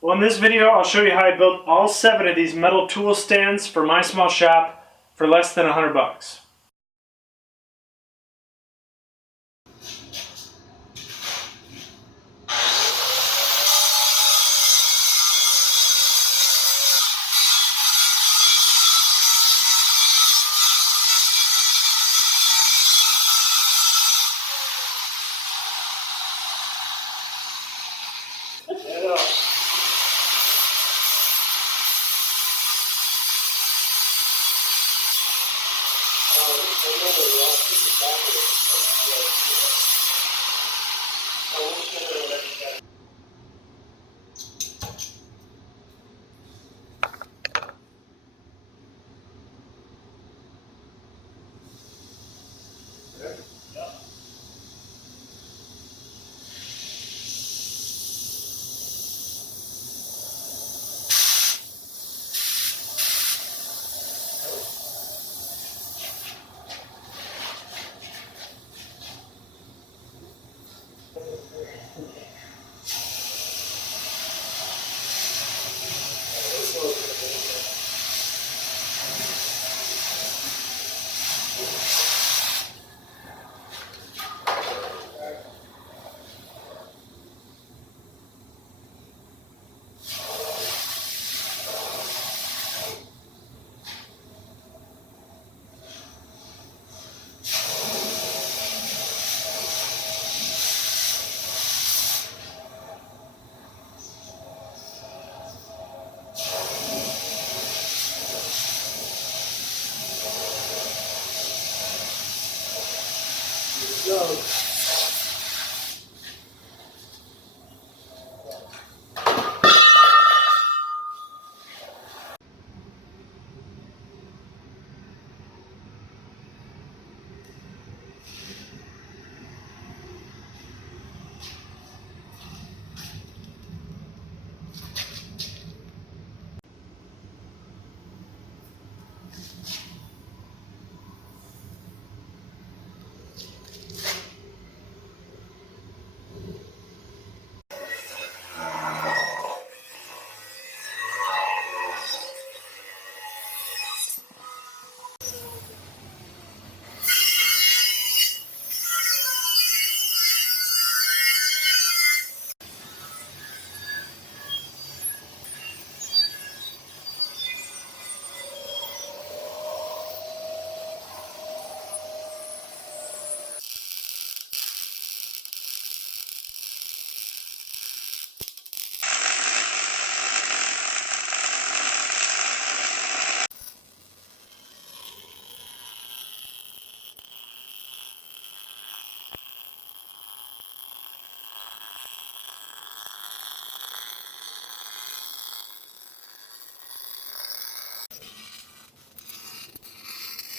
Well, in this video, I'll show you how I built all 7 of these metal tool stands for my small shop for less than $100.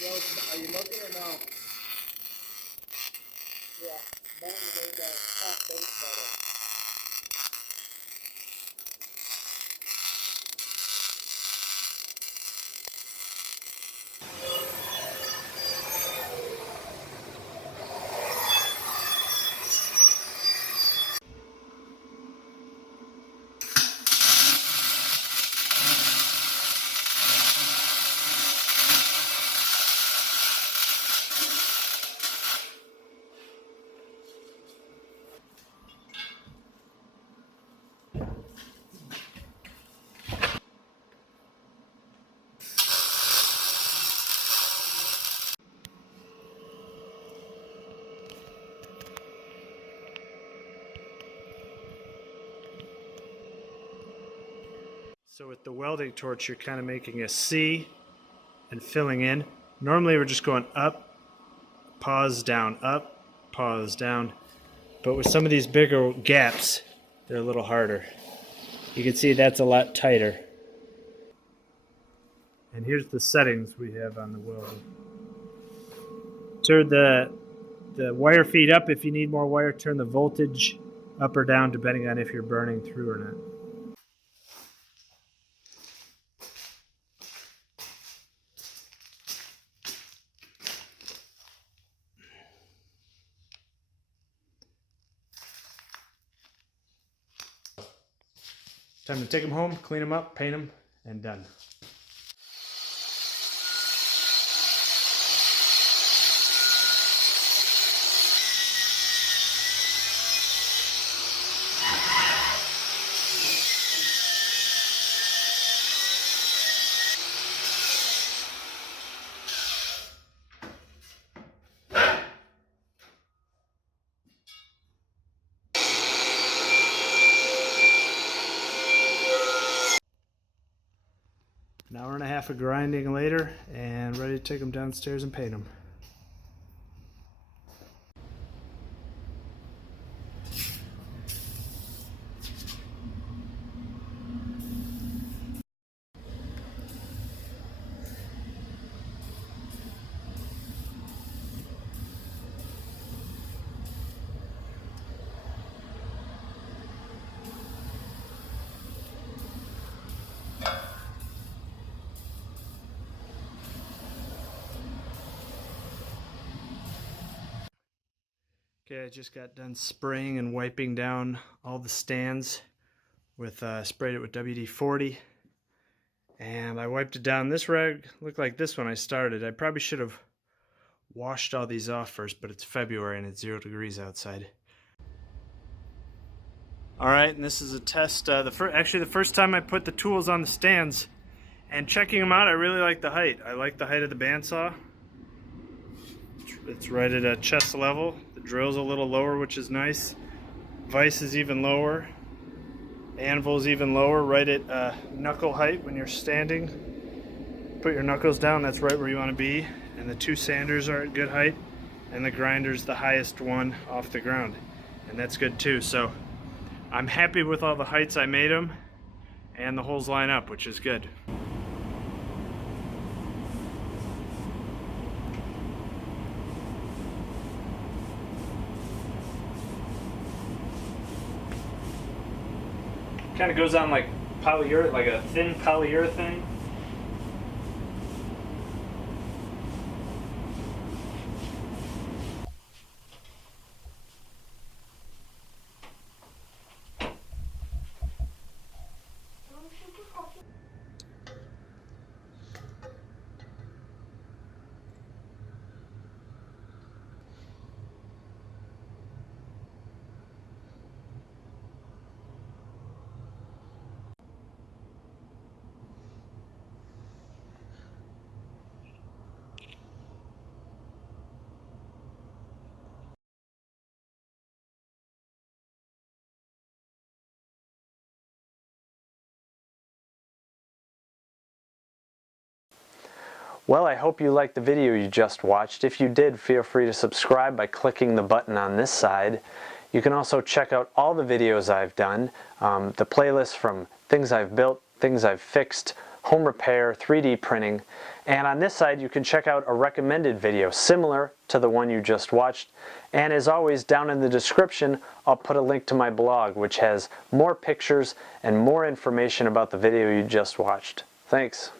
Are you looking or no? Yeah, man, you made that top base metal. So with the welding torch, you're kind of making a C and filling in. Normally we're just going up, pause, down, up, pause, down. But with some of these bigger gaps, they're a little harder. You can see that's a lot tighter. And here's the settings we have on the welder. Turn the wire feed up if you need more wire. Turn the voltage up or down depending on if you're burning through or not. Time to take them home, clean them up, paint them, and done. An hour and a half of grinding later, and ready to take them downstairs and paint them. Okay, I just got done spraying and wiping down all the stands with sprayed it with WD-40, and I wiped it down. This rag looked like this when I started. I probably should have washed all these off first, but it's February and it's 0 degrees outside. All right, and this is a test. Actually, the first time I put the tools on the stands and checking them out, I really like the height. I like the height of the bandsaw. It's right at a chest level. The drill's a little lower, which is nice. Vise is even lower. Anvil's even lower, right at knuckle height when you're standing. Put your knuckles down, that's right where you want to be. And the two sanders are at good height. And the grinder's the highest one off the ground. And that's good too. So I'm happy with all the heights I made them. And the holes line up, which is good. Kind of goes on like polyurethane, like a thin polyurethane. Well, I hope you liked the video you just watched. If you did, feel free to subscribe by clicking the button on this side. You can also check out all the videos I've done, the playlist from things I've built, things I've fixed, home repair, 3D printing. And on this side, you can check out a recommended video similar to the one you just watched. And as always, down in the description, I'll put a link to my blog, which has more pictures and more information about the video you just watched. Thanks.